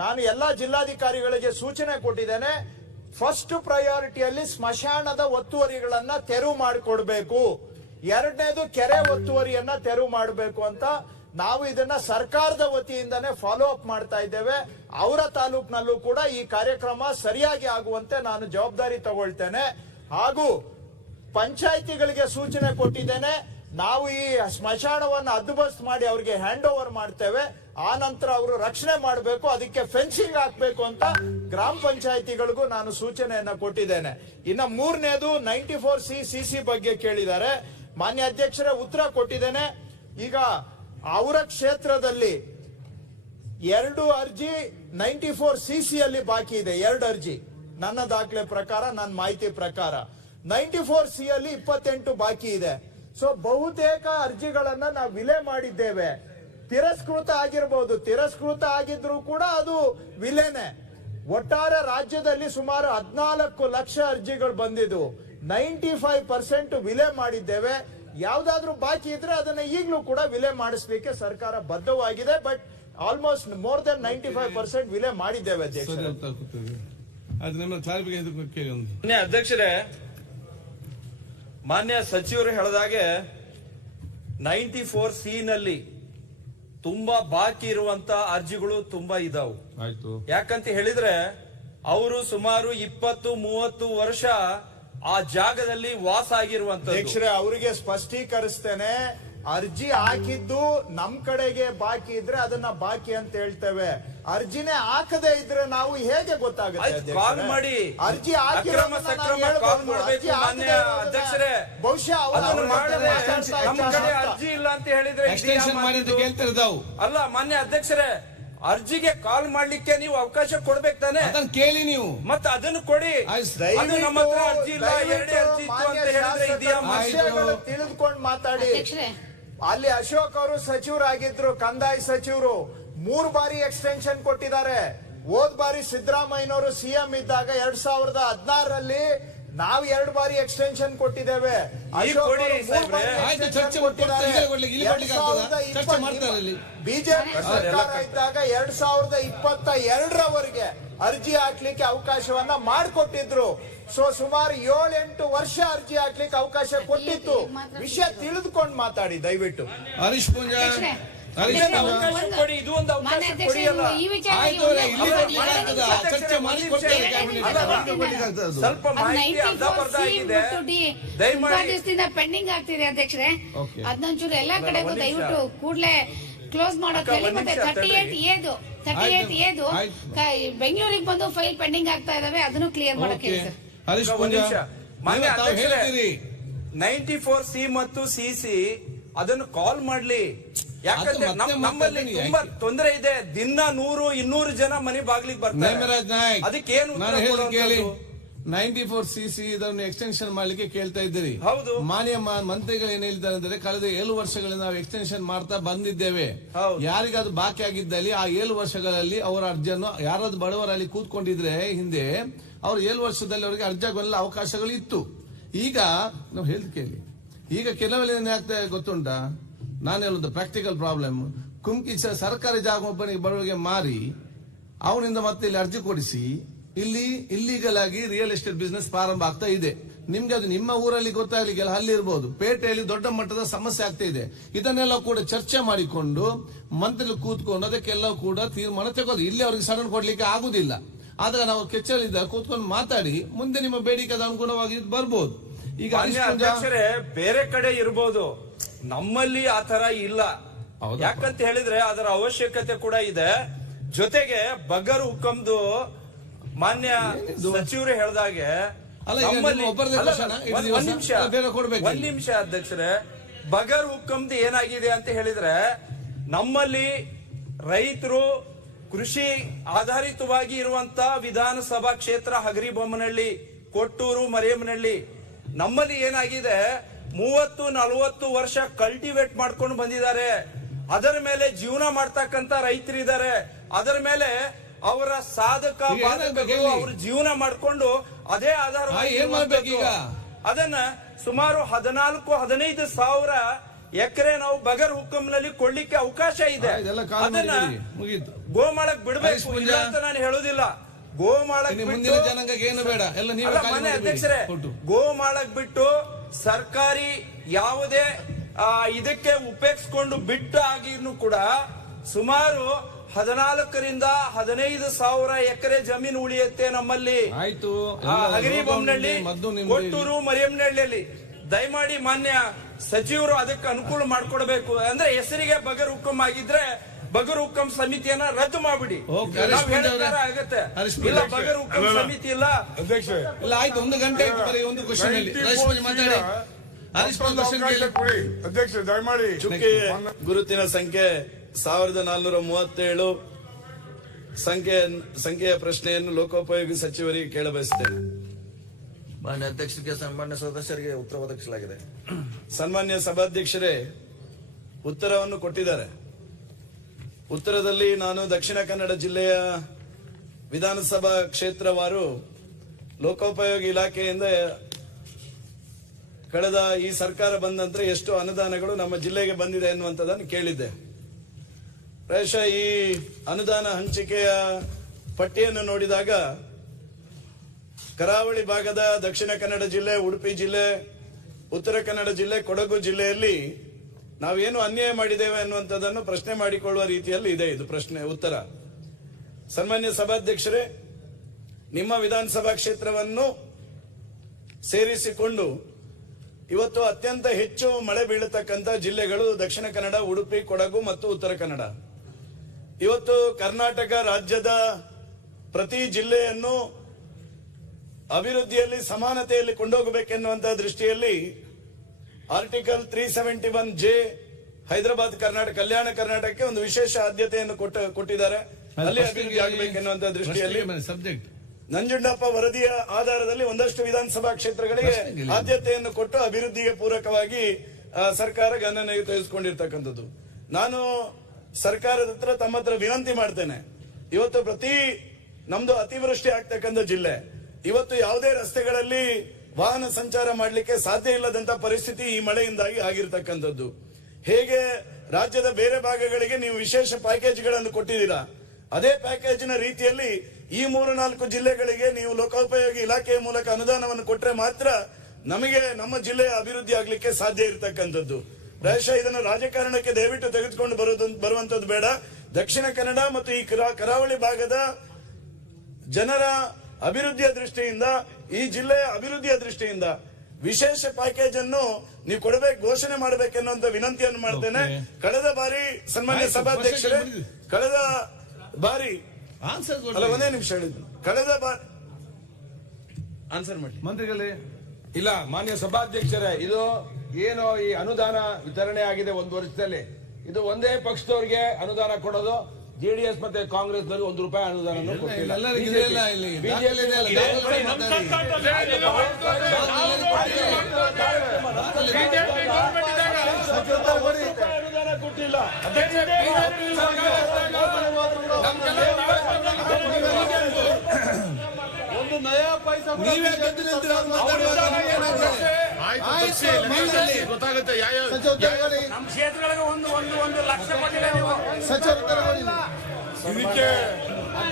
ನಾನು ಎಲ್ಲಾ ಜಿಲ್ಲಾಧಿಕಾರಿಗಳಿಗೆ ಸೂಚನೆ ಕೊಟ್ಟಿದ್ದೇನೆ. ಫಸ್ಟ್ ಪ್ರಯಾರಿಟಿಯಲ್ಲಿ ಸ್ಮಶಾನದ ಒತ್ತುವರಿಗಳನ್ನ ತೆರವು ಮಾಡಿಕೊಡ್ಬೇಕು. ಎರಡನೇದು ಕೆರೆ ಒತ್ತುವರಿಯನ್ನ ತೆರವು ಮಾಡಬೇಕು ಅಂತ ನಾವು ಇದನ್ನ ಸರ್ಕಾರದ ವತಿಯಿಂದನೇ ಫಾಲೋ ಅಪ್ ಮಾಡ್ತಾ ಇದ್ದೇವೆ. ಅವರ ತಾಲೂಕಿನಲ್ಲೂ ಕೂಡ ಈ ಕಾರ್ಯಕ್ರಮ ಸರಿಯಾಗಿ ಆಗುವಂತೆ ನಾನು ಜವಾಬ್ದಾರಿ ತಗೊಳ್ತೇನೆ. ಹಾಗೂ ಪಂಚಾಯಿತಿಗಳಿಗೆ ಸೂಚನೆ ಕೊಟ್ಟಿದ್ದೇನೆ. ನಾವು ಈ ಸ್ಮಶಾನವನ್ನು ಹದ್ದುಬಸ್ತ್ ಮಾಡಿ ಅವರಿಗೆ ಹ್ಯಾಂಡ್ ಓವರ್ ಮಾಡ್ತೇವೆ. ಆ ನಂತರ ಅವರು ರಕ್ಷಣೆ ಮಾಡಬೇಕು, ಅದಕ್ಕೆ ಫೆನ್ಸಿಂಗ್ ಹಾಕಬೇಕು ಅಂತ ಗ್ರಾಮ ಪಂಚಾಯಿತಿಗಳಿಗೂ ನಾನು ಸೂಚನೆಯನ್ನ ಕೊಟ್ಟಿದ್ದೇನೆ. ಇನ್ನ ಮೂರನೇದು 94C ಬಗ್ಗೆ ಕೇಳಿದ್ದಾರೆ. ಮಾನ್ಯ ಅಧ್ಯಕ್ಷರೇ, ಉತ್ತರ ಕೊಟ್ಟಿದ್ದೇನೆ. ಈಗ ಅವರ ಕ್ಷೇತ್ರದಲ್ಲಿ 2 ಅರ್ಜಿ 94C ಅಲ್ಲಿ ಬಾಕಿ ಇದೆ. 2 ಅರ್ಜಿ ನನ್ನ ದಾಖಲೆ ಪ್ರಕಾರ, ನನ್ನ ಮಾಹಿತಿ ಪ್ರಕಾರ 94C ಅಲ್ಲಿ 28 ಬಾಕಿ ಇದೆ. ಸೊ ಬಹುತೇಕ ಅರ್ಜಿಗಳನ್ನ ನಾವು ವಿಲೆ ಮಾಡಿದ್ದೇವೆ. ತಿರಸ್ಕೃತ ಆಗಿರಬಹುದು, ತಿರಸ್ಕೃತ ಆಗಿದ್ರು ಕೂಡ ಅದು ವಿಲೆನೆ. ಒಟ್ಟಾರೆ ರಾಜ್ಯದಲ್ಲಿ ಸುಮಾರು 14 ಲಕ್ಷ ಅರ್ಜಿಗಳು ಬಂದಿದ್ದು, 95% ವಿಲೆ ಮಾಡಿದ್ದೇವೆ. ಯಾವ್ದಾದ್ರು ಬಾಕಿ ಇದ್ರೆ ಅದನ್ನ ಈಗಲೂ ಕೂಡ ವಿಲೆ ಮಾಡಿಸ್ಲಿಕ್ಕೆ ಸರ್ಕಾರ ಬದ್ಧವಾಗಿದೆ. ಬಟ್ ಆಲ್ಮೋಸ್ಟ್ ಮೋರ್ ದನ್ 95% ವಿಲೆ ಮಾಡಿದ್ದೇವೆ ಅಧ್ಯಕ್ಷರೇ. ಮಾನ್ಯ ಸಚಿವರು ಹೇಳಿದಾಗೆ 94C ನಲ್ಲಿ ತುಂಬಾ ಬಾಕಿ ಇರುವಂತ ಅರ್ಜಿಗಳು ತುಂಬಾ ಇದಾವು. ಯಾಕಂತ ಹೇಳಿದ್ರೆ ಅವರು ಸುಮಾರು 20-30 ವರ್ಷ ಆ ಜಾಗದಲ್ಲಿ ವಾಸ ಆಗಿರುವಂತ. ಅಧ್ಯಕ್ಷರೇ, ಅವರಿಗೆ ಸ್ಪಷ್ಟೀಕರಿಸ್ತೇನೆ. ಅರ್ಜಿ ಹಾಕಿದ್ದು ನಮ್ ಕಡೆಗೆ ಬಾಕಿ ಇದ್ರೆ ಅದನ್ನ ಬಾಕಿ ಅಂತ ಹೇಳ್ತೇವೆ. ಅರ್ಜಿನೇ ಹಾಕದೇ ಇದ್ರೆ ನಾವು ಹೇಗೆ ಗೊತ್ತಾಗುತ್ತೆ? ಕಾಲ್ ಮಾಡಿ ಅರ್ಜಿ ಅಧ್ಯಕ್ಷರೇ, ಬಹುಶಃ ಅರ್ಜಿ ಇಲ್ಲ ಅಂತ ಹೇಳಿದ್ರೆ ಅಲ್ಲ. ಮಾನ್ಯ ಅಧ್ಯಕ್ಷರೇ, ಅರ್ಜಿಗೆ ಕಾಲ್ ಮಾಡ್ಲಿಕ್ಕೆ ನೀವು ಅವಕಾಶ ಕೊಡ್ಬೇಕು ತಾನೆ? ಅದನ್ನ ಕೇಳಿ ನೀವು, ಮತ್ತೆ ಅದನ್ನು ಕೊಡಿ. ನಮ್ಮ ಹತ್ರ ಅರ್ಜಿ ಇಲ್ಲ, 2 ಅರ್ಜಿ ಇತ್ತು ಅಂತ ಹೇಳಿದ್ರೆ ಇದೆಯಾ? ತಿಳಿದುಕೊಂಡು ಮಾತಾಡಿ. ಅಲ್ಲಿ ಅಶೋಕ್ ಅವರು ಸಚಿವರಾಗಿದ್ರು, ಕಂದಾಯ ಸಚಿವರು. 3 ಬಾರಿ ಎಕ್ಸ್ಟೆನ್ಷನ್ ಕೊಟ್ಟಿದ್ದಾರೆ. ಹೋದ್ ಬಾರಿ ಸಿದ್ದರಾಮಯ್ಯನವರು ಸಿಎಂ ಇದ್ದಾಗ 2016ರಲ್ಲಿ ನಾವು 2 ಬಾರಿ ಎಕ್ಸ್ಟೆನ್ಷನ್ ಕೊಟ್ಟಿದ್ದೇವೆ. ಬಿಜೆಪಿ ಸರ್ಕಾರ ಇದ್ದಾಗ 2022ರವರೆಗೆ ಅರ್ಜಿ ಹಾಕ್ಲಿಕ್ಕೆ ಅವಕಾಶವನ್ನ ಮಾಡಿಕೊಟ್ಟಿದ್ರು. ಸೊ ಸುಮಾರು 7-8 ವರ್ಷ ಅರ್ಜಿ ಹಾಕ್ಲಿಕ್ಕೆ ಅವಕಾಶ ಕೊಟ್ಟಿತ್ತು. ವಿಷಯ ತಿಳಿದುಕೊಂಡು ಮಾತಾಡಿ ದಯವಿಟ್ಟು. ಹರೀಶ್ ಪೂಂಜಾ, ಸ್ವಲ್ಪ ಪೆಂಡಿಂಗ್ ಆಗ್ತಿದೆ ಅಧ್ಯಕ್ಷರೇ. ಅದನ್ನೊಂಚೂರು ಎಲ್ಲಾ ಕಡೆಗೂ ದಯವಿಟ್ಟು ಕೂಡಲೇ ಕ್ಲೋಸ್ ಮಾಡೋದು ಹೇಳಿ. ಮತ್ತೆ 38A ಬೆಂಗಳೂರಿಗೆ ಬಂದು ಫೈಲ್ ಪೆಂಡಿಂಗ್ ಆಗ್ತಾ ಇದಾವೆ, ಅದನ್ನು ಕ್ಲಿಯರ್ ಮಾಡೋಕೆ ಹೇಳಿ ಸರ್. ಹರೀಶ್ ಪೂಂಜಾ, 94C ಮತ್ತು CC ಅದನ್ನು ಕಾಲ್ ಮಾಡ್ಲಿ. ಯಾಕಂದ್ರೆ ನಮ್ಮಲ್ಲಿ ತುಂಬಾ ತೊಂದರೆ ಇದೆ. ದಿನ 100-200 ಜನ ಮನೆ ಬಾಗ್ಲಿಗೆ ಬರ್ತಾರೆ. ಅದಕ್ಕೇನು 94CC ಇದನ್ನು ಎಕ್ಸ್ಟೆನ್ಷನ್ ಮಾಡ್ಲಿಕ್ಕೆ ಕೇಳ್ತಾ ಇದ್ದೀರಿ. ಹೌದು. ಮಾನ್ಯ ಮಂತ್ರಿಗಳು ಏನ್ ಹೇಳ್ತಾರೆ ಅಂದ್ರೆ, ಕಳೆದ 7 ವರ್ಷಗಳಿಂದ ನಾವು ಎಕ್ಸ್ಟೆನ್ಷನ್ ಮಾಡ್ತಾ ಬಂದಿದ್ದೇವೆ. ಯಾರಿಗಾದ್ರು ಬಾಕಿ ಆಗಿದ್ದಲ್ಲಿ ಆ 7 ವರ್ಷಗಳಲ್ಲಿ ಅವರ ಅರ್ಜಿಯನ್ನು ಯಾರಾದ್ರೂ ಬಡವರಲ್ಲಿ ಕೂತ್ಕೊಂಡಿದ್ರೆ ಹಿಂದೆ ಅವ್ರು 7 ವರ್ಷದಲ್ಲಿ ಅವರಿಗೆ ಅರ್ಜಿ ಆಗುವ ಅವಕಾಶಗಳು ಇತ್ತು. ಈಗ ನಾವು ಹೇಳ್ದು ಕೇಳಿ, ಈಗ ಕೆಲವೆಲ್ಲ ಏನಾಗ್ತಾ ಗೊತ್ತುಂಟಾ? ನಾನು ಹೇಳೋದು ಪ್ರಾಕ್ಟಿಕಲ್ ಪ್ರಾಬ್ಲಮ್. ಕುಮ್ಕಿ ಸರ್ಕಾರಿ ಜಾಗ ಒಬ್ಬನಿಗೆ ಬಡವರಿಗೆ ಮಾರಿ ಅವನಿಂದ ಮತ್ತೆ ಇಲ್ಲಿ ಅರ್ಜಿ ಕೊಡಿಸಿ ಇಲ್ಲಿ ಇಲ್ಲಿಗಲ್ ಆಗಿ ರಿಯಲ್ ಎಸ್ಟೇಟ್ ಬಿಸ್ನೆಸ್ ಪ್ರಾರಂಭ ಆಗ್ತಾ ಇದೆ. ನಿಮ್ಗೆ ಅದು ನಿಮ್ಮ ಊರಲ್ಲಿ ಗೊತ್ತಾಗ್ಲಿಕ್ಕೆಲ್ಲ ಅಲ್ಲಿ ಇರಬಹುದು, ಪೇಟೆಯಲ್ಲಿ ದೊಡ್ಡ ಮಟ್ಟದ ಸಮಸ್ಯೆ ಆಗ್ತಾ ಇದೆ. ಇದನ್ನೆಲ್ಲ ಕೂಡ ಚರ್ಚೆ ಮಾಡಿಕೊಂಡು ಮಂತ್ರಿಗಳು ಕೂತ್ಕೊಂಡು ಅದಕ್ಕೆಲ್ಲ ಕೂಡ ತೀರ್ಮಾನ ತಗೋದು. ಇಲ್ಲಿ ಅವ್ರಿಗೆ ಸಡನ್ ಕೊಡ್ಲಿಕ್ಕೆ ಆಗುದಿಲ್ಲ. ಆದಾಗ ನಾವು ಕೆಚ್ಚಲಿದ್ದ ಕೂತ್ಕೊಂಡು ಮಾತಾಡಿ ಮುಂದೆ ನಿಮ್ಮ ಬೇಡಿಕೆಗೆ ಅನುಗುಣವಾಗಿ ಬರ್ಬೋದು. ಈಗ ಅಧ್ಯಕ್ಷರೇ, ಬೇರೆ ಕಡೆ ಇರಬಹುದು, ನಮ್ಮಲ್ಲಿ ಆ ತರ ಇಲ್ಲ. ಯಾಕಂತ ಹೇಳಿದ್ರೆ ಅದರ ಅವಶ್ಯಕತೆ ಕೂಡ ಇದೆ. ಜೊತೆಗೆ ಬಗರ್ ಹುಕಮ್ದು ಮಾನ್ಯ ಸಚಿವರು ಹೇಳಿದಾಗೆ ಒಂದ್ ನಿಮಿಷ ಅಧ್ಯಕ್ಷರೇ, ಬಗರ್ ಹುಕಮ್ದು ಏನಾಗಿದೆ ಅಂತ ಹೇಳಿದ್ರೆ, ನಮ್ಮಲ್ಲಿ ರೈತರು ಕೃಷಿ ಆಧಾರಿತವಾಗಿ ಇರುವಂತ ವಿಧಾನಸಭಾ ಕ್ಷೇತ್ರ ಹಗರಿಬೊಮ್ಮನಹಳ್ಳಿ, ಕೊಟ್ಟೂರು, ಮರೇಮನಹಳ್ಳಿ. ನಮ್ಮಲ್ಲಿ ಏನಾಗಿದೆ, 30-40 ವರ್ಷ ಕಲ್ಟಿವೇಟ್ ಮಾಡ್ಕೊಂಡು ಬಂದಿದ್ದಾರೆ. ಅದರ ಮೇಲೆ ಜೀವನ ಮಾಡ್ತಕ್ಕಂತ ರೈತರಿದ್ದಾರೆ. ಅದರ ಮೇಲೆ ಅವರ ಸಾಧಕ ಬಾಧಕಗಳು ಅವರು ಜೀವನ ಮಾಡಿಕೊಂಡು ಅದೇ ಆಧಾರ ಅದನ್ನ ಸುಮಾರು 14-15 ಸಾವಿರ ಎಕರೆ ನಾವು ಬಗರ್ ಹುಕ್ಕಂನಲ್ಲಿ ಕೊಡ್ಲಿಕ್ಕೆ ಅವಕಾಶ ಇದೆ. ಇದೆಲ್ಲ ಕಾಲ ಅದನ್ನ ಮುಗೀತು. ಗೋಮಾಳಕ್ ಬಿಡ್ಬೇಕು ಇಲ್ಲ ಅಂತ ನಾನು ಹೇಳುದಿಲ್ಲ. ಗೋಮಾಳಕ್ ಮುಂದಿನ ಜನಾಂಗಕ್ಕೆ ಏನು ಬೇಡ, ಎಲ್ಲ ನೀವೇ ಖಾಲಿ ಮಾಡಿ ಅಧ್ಯಕ್ಷರೇ, ಕೊಟ್ಟು. ಗೋಮಾಳಕ್ ಬಿಟ್ಟು ಸರ್ಕಾರಿ ಯಾವುದೇ ಇದಕ್ಕೆ ಉಪಯೋಗಿಸ್ಕೊಂಡು ಬಿಟ್ಟು ಆಗಿನೂ ಕೂಡ ಸುಮಾರು 14,000 to 15,000 ಎಕರೆ ಜಮೀನು ಉಳಿಯುತ್ತೆ ನಮ್ಮಲ್ಲಿ. ಆಯ್ತು, ಹಗರಿಬೊಮ್ಮನಹಳ್ಳಿ, ಕೊಟ್ಟೂರು, ಮರಿಯಮ್ಮನಹಳ್ಳಿಯಲ್ಲಿ. ದಯಮಾಡಿ ಮಾನ್ಯ ಸಚಿವರು ಅದಕ್ಕೆ ಅನುಕೂಲ ಮಾಡ್ಕೊಡ್ಬೇಕು. ಅಂದ್ರೆ ಹೆಸರಿಗೆ ಬಗರ್ ಹುಕ್ಕಂ ಆಗಿದ್ರೆ ಬಗರ್ ಹುಕ್ಕಂ ಸಮಿತಿಯನ್ನ ರದ್ದು ಮಾಡ್ಬಿಡಿ. ಆಗತ್ತೆ ಇಲ್ಲ, ಬಗರ್ ಹುಕ್ಕಂ ಸಮಿತಿ ಇಲ್ಲ. ಅಧ್ಯಕ್ಷ ಇಲ್ಲ, ಆಯ್ತು, 1 ಗಂಟೆ ಆಯ್ತು, ಬರೀ ಒಂದು ಕ್ವಶನ್ ಅಲ್ಲಿ ಮಾತಾಡಿ. ಅಧ್ಯಕ್ಷ ದಯಮಾಡಿ ಚುಕ್ಕೆ ಗುರುತಿನ ಸಂಖ್ಯೆ 1437 ಸಂಖ್ಯೆಯ ಪ್ರಶ್ನೆಯನ್ನು ಲೋಕೋಪಯೋಗಿ ಸಚಿವರಿಗೆ ಕೇಳಬಯಸುತ್ತೇನೆ. ಮಾನ್ಯ ಅಧ್ಯಕ್ಷರಿಗೆ, ಸನ್ಮಾನ್ಯ ಸದಸ್ಯರಿಗೆ ಉತ್ತರ ಒದಗಿಸಲಾಗಿದೆ. ಸನ್ಮಾನ್ಯ ಸಭಾಧ್ಯಕ್ಷರೇ, ಉತ್ತರವನ್ನು ಕೊಟ್ಟಿದ್ದಾರೆ. ಉತ್ತರದಲ್ಲಿ ನಾನು ದಕ್ಷಿಣ ಕನ್ನಡ ಜಿಲ್ಲೆಯ ವಿಧಾನಸಭಾ ಕ್ಷೇತ್ರವಾರು ಲೋಕೋಪಯೋಗಿ ಇಲಾಖೆಯಿಂದ ಕಳೆದ ಈ ಸರ್ಕಾರ ಬಂದ ನಂತರ ಎಷ್ಟು ಅನುದಾನಗಳು ನಮ್ಮ ಜಿಲ್ಲೆಗೆ ಬಂದಿದೆ ಎನ್ನುವಂಥದ್ದನ್ನು ಕೇಳಿದ್ದೆ. ಪ್ರಾಯಶಃ ಈ ಅನುದಾನ ಹಂಚಿಕೆಯ ಪಟ್ಟಿಯನ್ನು ನೋಡಿದಾಗ ಕರಾವಳಿ ಭಾಗದ ದಕ್ಷಿಣ ಕನ್ನಡ ಜಿಲ್ಲೆ, ಉಡುಪಿ ಜಿಲ್ಲೆ, ಉತ್ತರ ಕನ್ನಡ ಜಿಲ್ಲೆ, ಕೊಡಗು ಜಿಲ್ಲೆಯಲ್ಲಿ ನಾವೇನು ಅನ್ಯಾಯ ಮಾಡಿದ್ದೇವೆ ಅನ್ನುವಂಥದ್ದನ್ನು ಪ್ರಶ್ನೆ ಮಾಡಿಕೊಳ್ಳುವ ರೀತಿಯಲ್ಲಿ ಇದೆ ಇದು ಪ್ರಶ್ನೆ ಉತ್ತರ. ಸನ್ಮಾನ್ಯ ಸಭಾಧ್ಯಕ್ಷರೇ, ನಿಮ್ಮ ವಿಧಾನಸಭಾ ಕ್ಷೇತ್ರವನ್ನು ಸೇರಿಸಿಕೊಂಡು ಇವತ್ತು ಅತ್ಯಂತ ಹೆಚ್ಚು ಮಳೆ ಬೀಳತಕ್ಕಂಥ ಜಿಲ್ಲೆಗಳು ದಕ್ಷಿಣ ಕನ್ನಡ, ಉಡುಪಿ, ಕೊಡಗು ಮತ್ತು ಉತ್ತರ ಕನ್ನಡ. ಇವತ್ತು ಕರ್ನಾಟಕ ರಾಜ್ಯದ ಪ್ರತಿ ಜಿಲ್ಲೆಯನ್ನು ಅಭಿವೃದ್ಧಿಯಲ್ಲಿ ಸಮಾನತೆಯಲ್ಲಿ ಕೊಂಡೋಗಬೇಕೆನ್ನುವಂತಹ ದೃಷ್ಟಿಯಲ್ಲಿ ಆರ್ಟಿಕಲ್ 371J ಹೈದರಾಬಾದ್ ಕಲ್ಯಾಣ ಕರ್ನಾಟಕಕ್ಕೆ ಒಂದು ವಿಶೇಷ ಆದ್ಯತೆಯನ್ನು ಕೊಟ್ಟಿದ್ದಾರೆ. ಅಲ್ಲಿ ಅಭಿವೃದ್ಧಿ ಆಗಬೇಕೆನ್ನುವಂತಹ ದೃಷ್ಟಿಯಲ್ಲಿ ಸಬ್ಜೆಕ್ಟ್ ನಂಜುಂಡಪ್ಪ ವರದಿಯ ಆಧಾರದಲ್ಲಿ ಒಂದಷ್ಟು ವಿಧಾನಸಭಾ ಕ್ಷೇತ್ರಗಳಿಗೆ ಆದ್ಯತೆಯನ್ನು ಕೊಟ್ಟು ಅಭಿವೃದ್ಧಿಗೆ ಪೂರಕವಾಗಿ ಸರ್ಕಾರ ಗಣನೆಗೆ ತೆಗೆದುಕೊಂಡಿರ್ತಕ್ಕಂಥದ್ದು. ನಾನು ಸರ್ಕಾರದ ಹತ್ರ ತಮ್ಮ ಹತ್ರ ವಿನಂತಿ ಮಾಡ್ತೇನೆ. ಇವತ್ತು ನಮ್ದು ಅತಿವೃಷ್ಟಿ ಆಗ್ತಕ್ಕಂಥ ಜಿಲ್ಲೆ. ಇವತ್ತು ಯಾವುದೇ ರಸ್ತೆಗಳಲ್ಲಿ ವಾಹನ ಸಂಚಾರ ಮಾಡಲಿಕ್ಕೆ ಸಾಧ್ಯ ಇಲ್ಲದಂತ ಪರಿಸ್ಥಿತಿ ಈ ಮಳೆಯಿಂದಾಗಿ ಆಗಿರ್ತಕ್ಕಂಥದ್ದು. ಹೇಗೆ ರಾಜ್ಯದ ಬೇರೆ ಭಾಗಗಳಿಗೆ ನೀವು ವಿಶೇಷ ಪ್ಯಾಕೇಜ್ಗಳನ್ನು ಕೊಟ್ಟಿದ್ದೀರಾ, ಅದೇ ಪ್ಯಾಕೇಜಿನ ರೀತಿಯಲ್ಲಿ ಈ 3-4 ಜಿಲ್ಲೆಗಳಿಗೆ ನೀವು ಲೋಕೋಪಯೋಗಿ ಇಲಾಖೆಯ ಮೂಲಕ ಅನುದಾನವನ್ನು ಕೊಟ್ಟರೆ ಮಾತ್ರ ನಮಗೆ ನಮ್ಮ ಜಿಲ್ಲೆಯ ಅಭಿವೃದ್ಧಿ ಆಗ್ಲಿಕ್ಕೆ ಸಾಧ್ಯ ಇರತಕ್ಕಂಥದ್ದು. ಪ್ರಾಯಶಃ ಇದನ್ನು ರಾಜಕಾರಣಕ್ಕೆ ದಯವಿಟ್ಟು ತೆಗೆದುಕೊಂಡು ಬರುವಂತದ್ದು ಬೇಡ. ದಕ್ಷಿಣ ಕನ್ನಡ ಮತ್ತು ಈ ಕರಾವಳಿ ಭಾಗದ ಜನರ ಅಭಿವೃದ್ಧಿಯ ದೃಷ್ಟಿಯಿಂದ, ಈ ಜಿಲ್ಲೆಯ ಅಭಿವೃದ್ಧಿಯ ದೃಷ್ಟಿಯಿಂದ ವಿಶೇಷ ಪ್ಯಾಕೇಜ್ ಅನ್ನು ನೀವು ಕೊಡಬೇಕು, ಘೋಷಣೆ ಮಾಡಬೇಕೆನ್ನುವಂತ ವಿನಂತಿಯನ್ನು ಮಾಡ್ತೇನೆ. ಕಳೆದ ಬಾರಿ ಸನ್ಮಾನ್ಯ ಸಭಾಧ್ಯಕ್ಷರೇ, ಕಳೆದ ಬಾರಿ ಒಂದೇ ನಿಮಿಷ ಹೇಳಿದ್ರು, ಕಳೆದ ಬಾರಿ ಆನ್ಸರ್ ಮಾಡಿ ಮಂತ್ರಿಗಳೇ. ಇಲ್ಲ ಮಾನ್ಯ ಸಭಾಧ್ಯಕ್ಷರೇ, ಇದು ಏನು ಈ ಅನುದಾನ ವಿತರಣೆ ಆಗಿದೆ 1 ವರ್ಷದಲ್ಲಿ, ಇದು ಒಂದೇ ಪಕ್ಷದವರಿಗೆ ಅನುದಾನ ಕೊಡೋದು. ಜೆಡಿಎಸ್ ಮತ್ತೆ ಕಾಂಗ್ರೆಸ್ ನಲ್ಲಿ 1 ರೂಪಾಯಿ ಅನುದಾನ ಕೊಟ್ಟಿಲ್ಲ. ಕೊಟ್ಟಿಲ್ಲ. ಒಂದು ನಯಾ ಪೈಸಾ ನೀವೇ ಗೆದ್ದು ನಿಂತ್ರೆ ಅವ್ರು ಮಾತಾಡುವಾಗ ಗೊತ್ತಾಗುತ್ತೆ ಯಾವ ನಮ್ಮ ಕ್ಷೇತ್ರಗಳಿಗೆ ಒಂದು ಲಕ್ಷ ಕೊಟ್ಟಿಲ್ಲ ನೀವು. ಇದಕ್ಕೆ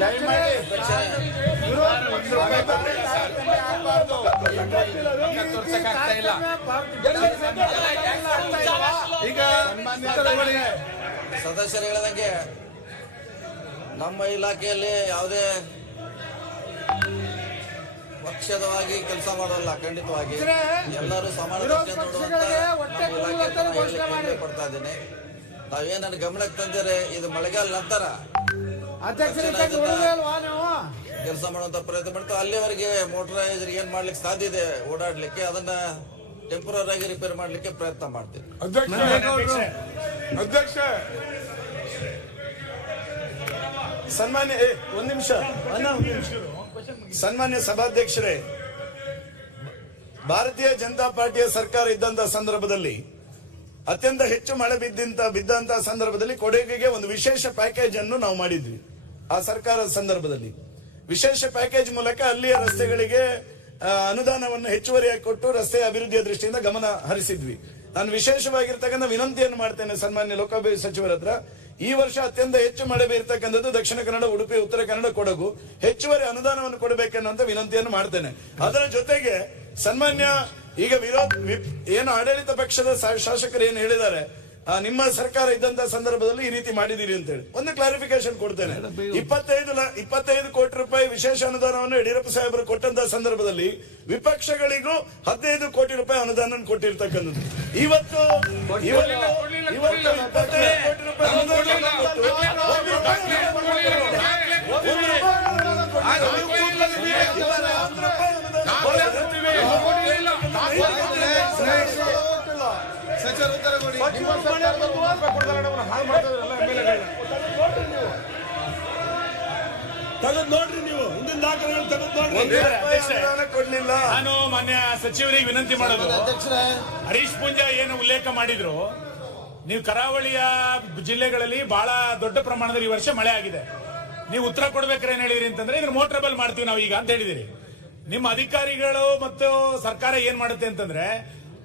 ದಯಮಾಡಿ ಈಗ ಸದಸ್ಯರು ಹೇಳಿದಂಗೆ ನಮ್ಮ ಇಲಾಖೆಯಲ್ಲಿ ಯಾವುದೇ ಪಕ್ಷದವಾಗಿ ಕೆಲಸ ಮಾಡೋಲ್ಲ. ಖಂಡಿತವಾಗಿ ಎಲ್ಲರೂ ಸಮಾನ ಪಡ್ತಾ ಇದ್ದೀನಿ. ನಾವೇನನ್ನು ಗಮನಕ್ಕೆ ತಂದಿರೆ ಇದು ಮಳೆಗಾಲ ನಂತರ ಕೆಲಸ ಮಾಡುವಂತ ಪ್ರಯತ್ನ ಮಾಡ್ತಾ ಅಲ್ಲಿವರೆಗೆ ಮೋಟರೈಸರ್ ಏನ್ ಮಾಡ್ಲಿಕ್ಕೆ ಸಾಧ್ಯ ಇದೆ ಓಡಾಡ್ಲಿಕ್ಕೆ, ಅದನ್ನ ಟೆಂಪರರಿ ಆಗಿ ರಿಪೇರ್ ಮಾಡ್ಲಿಕ್ಕೆ ಪ್ರಯತ್ನ ಮಾಡ್ತೀವಿ. ಅಧ್ಯಕ್ಷ ಸನ್ಮಾನ್ಯ ಒಂದ್ ನಿಮಿಷ ಸನ್ಮಾನ್ಯ ಸಭಾಧ್ಯಕ್ಷರೇ, ಭಾರತೀಯ ಜನತಾ ಪಾರ್ಟಿಯ ಸರ್ಕಾರ ಇದ್ದಂತ ಸಂದರ್ಭದಲ್ಲಿ ಅತ್ಯಂತ ಹೆಚ್ಚು ಮಳೆ ಬಿದ್ದಂತಹ ಸಂದರ್ಭದಲ್ಲಿ ಕೊಡಗಿಗೆ ಒಂದು ವಿಶೇಷ ಪ್ಯಾಕೇಜ್ ಅನ್ನು ನಾವು ಮಾಡಿದ್ವಿ. ಆ ಸರ್ಕಾರದ ಸಂದರ್ಭದಲ್ಲಿ ವಿಶೇಷ ಪ್ಯಾಕೇಜ್ ಮೂಲಕ ಅಲ್ಲಿಯ ರಸ್ತೆಗಳಿಗೆ ಅನುದಾನವನ್ನು ಹೆಚ್ಚುವರಿಯಾಗಿ ಕೊಟ್ಟು ರಸ್ತೆ ಅಭಿವೃದ್ಧಿಯ ದೃಷ್ಟಿಯಿಂದ ಗಮನ ಹರಿಸಿದ್ವಿ. ನಾನು ವಿಶೇಷವಾಗಿರ್ತಕ್ಕಂಥ ವಿನಂತಿಯನ್ನು ಮಾಡ್ತೇನೆ ಸನ್ಮಾನ್ಯ ಲೋಕೋಪಯೋಗಿ ಸಚಿವರ ಹತ್ರ. ಈ ವರ್ಷ ಅತ್ಯಂತ ಹೆಚ್ಚು ಮಳೆ ಬೀರ್ತಕ್ಕಂಥದ್ದು ದಕ್ಷಿಣ ಕನ್ನಡ, ಉಡುಪಿ, ಉತ್ತರ ಕನ್ನಡ, ಕೊಡಗು. ಹೆಚ್ಚುವರಿ ಅನುದಾನವನ್ನು ಕೊಡಬೇಕೆನ್ನುವಂತ ವಿನಂತಿಯನ್ನು ಮಾಡ್ತೇನೆ. ಅದರ ಜೊತೆಗೆ ಸನ್ಮಾನ್ಯ ಈಗ ಏನು ಆಡಳಿತ ಪಕ್ಷದ ಶಾಸಕರು ಏನು ಹೇಳಿದ್ದಾರೆ, ನಿಮ್ಮ ಸರ್ಕಾರ ಇದ್ದಂತ ಸಂದರ್ಭದಲ್ಲಿ ಈ ರೀತಿ ಮಾಡಿದಿರಿ ಅಂತ ಹೇಳಿ ಒಂದು ಕ್ಲಾರಿಫಿಕೇಶನ್ ಕೊಡ್ತೇನೆ. 25 ಕೋಟಿ ರೂಪಾಯಿ ವಿಶೇಷ ಅನುದಾನವನ್ನು ಯಡಿಯೂರಪ್ಪ ಸಾಹೇಬರು ಕೊಟ್ಟಂತ ಸಂದರ್ಭದಲ್ಲಿ ವಿಪಕ್ಷಗಳಿಗೂ 15 ಕೋಟಿ ರೂಪಾಯಿ ಅನುದಾನ ಕೊಟ್ಟಿರ್ತಕ್ಕಂಥದ್ದು. ಇವತ್ತು 25 ಕೋಟಿ ರೂಪಾಯಿ ಅನುದಾನ ಸಚಿವರು ಉತ್ತರ ಕೊಡಿ. ತೆಗೆದು ನೋಡ್ರಿ, ನೀವು ಹಿಂದಿನ ದಾಖಲೆಗಳು ತೆಗೆದು ನೋಡ್ರಿ. ಕೊಡ್ಲಿಲ್ಲ. ನಾನು ಮಾನ್ಯ ಸಚಿವರಿಗೆ ವಿನಂತಿ ಮಾಡೋದು, ಹರೀಶ್ ಪೂಂಜಾ ಏನು ಉಲ್ಲೇಖ ಮಾಡಿದ್ರು, ನೀವು ಕರಾವಳಿಯ ಜಿಲ್ಲೆಗಳಲ್ಲಿ ಬಹಳ ದೊಡ್ಡ ಪ್ರಮಾಣದಲ್ಲಿ ಈ ವರ್ಷ ಮಳೆ ಆಗಿದೆ. ನೀವು ಉತ್ತರ ಕೊಡ್ಬೇಕಾದ್ರೆ ಏನ್ ಹೇಳಿದ್ರಿ ಅಂತಂದ್ರೆ, ಇದ್ರ ಮೋಟ್ರೇಬಲ್ ಮಾಡ್ತೀವಿ ನಾವು ಈಗ ಅಂತ ಹೇಳಿದಿರಿ. ನಿಮ್ಮ ಅಧಿಕಾರಿಗಳು ಮತ್ತು ಸರ್ಕಾರ ಏನ್ ಮಾಡುತ್ತೆ ಅಂತಂದ್ರೆ,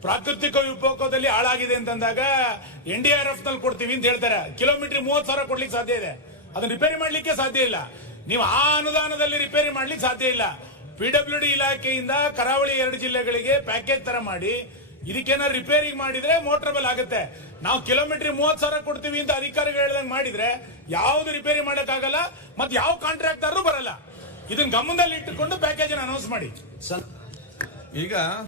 ಪ್ರಾಕೃತಿಕ ವಿಕೋಪದಲ್ಲಿ ಹಾಳಾಗಿದೆ ಅಂತಂದಾಗ NDRF ನಲ್ಲಿ ಕೊಡ್ತೀವಿ ಅಂತ ಹೇಳ್ತಾರೆ. ಕಿಲೋಮೀಟರ್ 30,000 ಕೊಡ್ಲಿಕ್ಕೆ ಸಾಧ್ಯ ಇದೆ, ಅದನ್ನ ರಿಪೇರಿ ಮಾಡ್ಲಿಕ್ಕೆ ಸಾಧ್ಯ ಇಲ್ಲ. ನೀವು ಆ ಅನುದಾನದಲ್ಲಿ ರಿಪೇರಿ ಮಾಡ್ಲಿಕ್ಕೆ ಸಾಧ್ಯ ಇಲ್ಲ. PWD ಇಲಾಖೆಯಿಂದ ಕರಾವಳಿ 2 ಜಿಲ್ಲೆಗಳಿಗೆ ಪ್ಯಾಕೇಜ್ ತರ ಮಾಡಿ ಇದಕ್ಕೇನಾದ್ರು ರಿಪೇರಿ ಮಾಡಿದ್ರೆ ಮೋಟ್ರಬಲ್ ಆಗುತ್ತೆ. ನಾವು ಕಿಲೋಮೀಟರ್ 30,000 ಕೊಡ್ತೀವಿ ಅಂತ ಅಧಿಕಾರಿಗಳು ಹೇಳ್ದಂಗೆ ಮಾಡಿದ್ರೆ ಯಾವ್ದು ರಿಪೇರಿ ಮಾಡಕ್ಕಾಗಲ್ಲ, ಮತ್ತೆ ಯಾವ ಕಾಂಟ್ರಾಕ್ಟರ್ ಬರಲ್ಲ. ಇದನ್ನ ಗಮನದಲ್ಲಿ ಇಟ್ಟುಕೊಂಡು ಪ್ಯಾಕೇಜ್ ಅನೌನ್ಸ್ ಮಾಡಿ. ಈಗ